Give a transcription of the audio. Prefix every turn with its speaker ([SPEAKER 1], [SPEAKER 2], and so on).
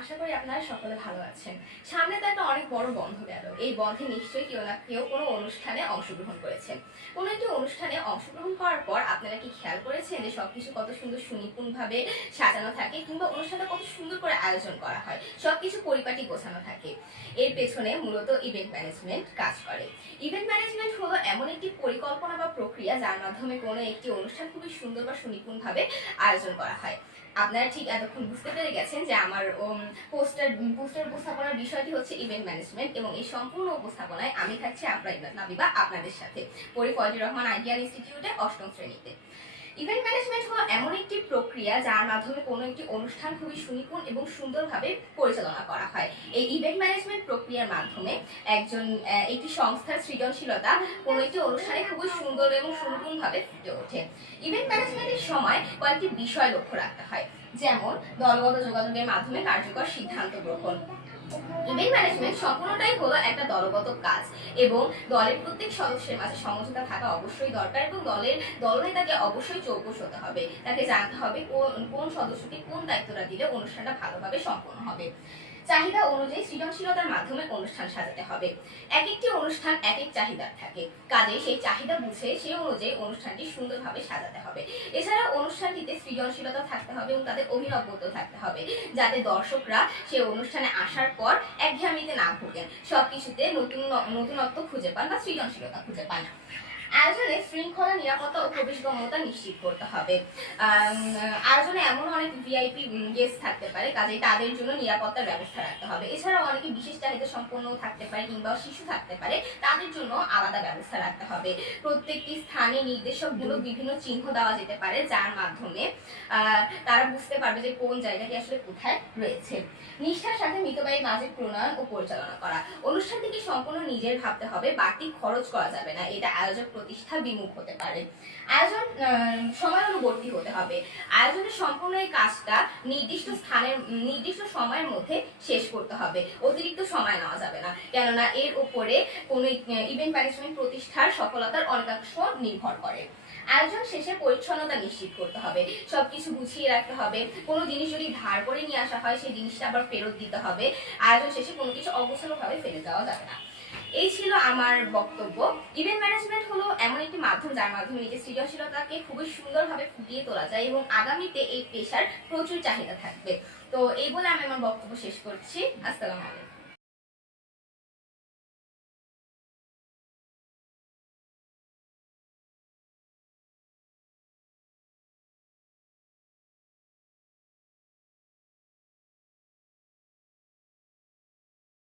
[SPEAKER 1] আশা করি আপনারা সকলে ভালো আছেন। সামনে তো একটা অনেক বড় বন্ধ গেল। এই বন্ধে নিশ্চয়ই কেউ না কেউ কোনো অনুষ্ঠানে অংশগ্রহণ করেছেন। কোনো একটি অনুষ্ঠানে অংশগ্রহণ করার পর আপনারা কি খেয়াল করেছেন যে সবকিছু কত সুন্দর সুনিপুণভাবে সাজানো থাকে কিংবা অনুষ্ঠানটা কত সুন্দর করে আয়োজন করা হয়? সবকিছু পরিপাটি গোছানো থাকে। এর পেছনে মূলত ইভেন্ট ম্যানেজমেন্ট কাজ করে। ইভেন্ট ম্যানেজমেন্ট হলো এমন একটি পরিকল্পনা বা প্রক্রিয়া যার মাধ্যমে কোনো একটি অনুষ্ঠান খুবই সুন্দর বা সুনিপুণভাবে আয়োজন করা হয়। আপনারা ঠিক এতক্ষণ বুঝতে পেরে গেছেন যে আমার পোস্টার পোস্টার উপস্থাপনার বিষয়টি হচ্ছে ইভেন্ট ম্যানেজমেন্ট এবং এই সম্পূর্ণ উপস্থাপনায় আমি থাকছি আপনার, নাবিবা আপনাদের সাথে। পরি ফয়জুর রহমান, আইডিয়াল ইনস্টিটিউটে অষ্টম শ্রেণীতে। ইভেন্ট ম্যানেজমেন্ট হলো এমন একটি প্রক্রিয়া যার মাধ্যমে কোনো একটি অনুষ্ঠান খুবই সুনিপুণ এবং সুন্দরভাবে পরিচালনা করা হয়। এই ইভেন্ট ম্যানেজমেন্ট প্রক্রিয়ার মাধ্যমে একজন একটি সংস্থার সৃজনশীলতা কোনো একটি অনুষ্ঠানে খুবই সুন্দর এবং সুনিপুণভাবে ফুটে ওঠে। ইভেন্ট ম্যানেজমেন্টের সময় কয়েকটি বিষয় লক্ষ্য রাখতে হয়। যেমন, দলগত যোগাযোগের মাধ্যমে কার্যকর সিদ্ধান্ত গ্রহণ। ইভেন্ট ম্যানেজমেন্ট সম্পূর্ণটাই হলো একটা দলগত কাজ এবং দলের প্রত্যেক সদস্যের মাঝে সমঝোতা থাকা অবশ্যই দরকার এবং দলের দলনেতাকে অবশ্যই চৌকস হতে হবে। তাকে জানতে হবে কোন কোন সদস্যকে কোন দায়িত্বটা দিলে অনুষ্ঠানটা ভালোভাবে সম্পন্ন হবে। চাহিদা অনুযায়ী সৃজনশীলতার মাধ্যমে অনুষ্ঠান সাজাতে হবে। এক একটি অনুষ্ঠান এক এক চাহিদার থাকে। কাজে সেই চাহিদা বুঝে সেই অনুযায়ী অনুষ্ঠানটি সুন্দরভাবে সাজাতে হবে। এছাড়া অনুষ্ঠানটিতে সৃজনশীলতা থাকতে হবে এবং তাদের অভিনবত্ব থাকতে হবে, যাতে দর্শকরা সেই অনুষ্ঠানে আসার পর একঘেয়ামিতে না ভোগেন। সবকিছুতে নতুন নতুনত্ব খুঁজে পান বা সৃজনশীলতা খুঁজে পান। আয়োজনে শৃঙ্খলা, নিরাপত্তা ও প্রবেশগম্যতা নিশ্চিত করতে হবে। আয়োজনে এমন অনেক ভিআইপি গেস্ট থাকতে পারে, কাজেই তাদের জন্য নিরাপত্তার ব্যবস্থা রাখতে হবে। এছাড়াও অনেকে বিশেষ চাহিদা সম্পন্ন থাকতে পারে কিংবা শিশু থাকতে পারে, তাদের জন্য আলাদা ব্যবস্থা রাখতে হবে। প্রত্যেকটি স্থানে নির্দেশকগুলো বিভিন্ন চিহ্ন দেওয়া যেতে পারে, যার মাধ্যমে তারা বুঝতে পারবে যে কোন জায়গাটি আসলে কোথায় রয়েছে। নিষ্ঠার সাথে মিতব্যয়ী বাজেট প্রণয়ন ও পরিচালনা করা। অনুষ্ঠানটিকে সম্পূর্ণ নিজের ভাবতে হবে, বাড়তি খরচ করা যাবে না। এটা আয়োজক প্রতিষ্ঠা বিমুখ হতে পারে। আয়োজন আহ, সময়ানুবর্তী হতে হবে। আয়োজনের সম্পূর্ণ এই কাজটা নির্দিষ্ট স্থানের নির্দিষ্ট সময়ের মধ্যে শেষ করতে হবে। অতিরিক্ত সময় নেওয়া যাবে না। কেননা এর উপরে কোনো ইভেন্ট ম্যানেজমেন্ট প্রতিষ্ঠার সফলতার অনেকাংশ নির্ভর করে। আয়োজন শেষে পরিচ্ছন্নতা নিশ্চিত করতে হবে। সবকিছু গুছিয়ে রাখতে হবে। কোনো জিনিস যদি ধার করে নিয়ে আসা হয় সেই জিনিসটা আবার ফেরত দিতে হবে। আয়োজন শেষে কোনো কিছু অবসরভাবে ফেলে দেওয়া যাবে না। এই ছিল আমার বক্তব্য। ইভেন্ট ম্যানেজমেন্ট হলো এমন একটি মাধ্যম যার মাধ্যমে নিজের সৃজনশীলতাকে খুবই সুন্দরভাবে ফুটিয়ে তোলা যায় এবং আগামীতে এই পেশার প্রচুর চাহিদা থাকবে। তো এই বলে আমি আমার বক্তব্য শেষ করছি। আসসালামু আলাইকুম।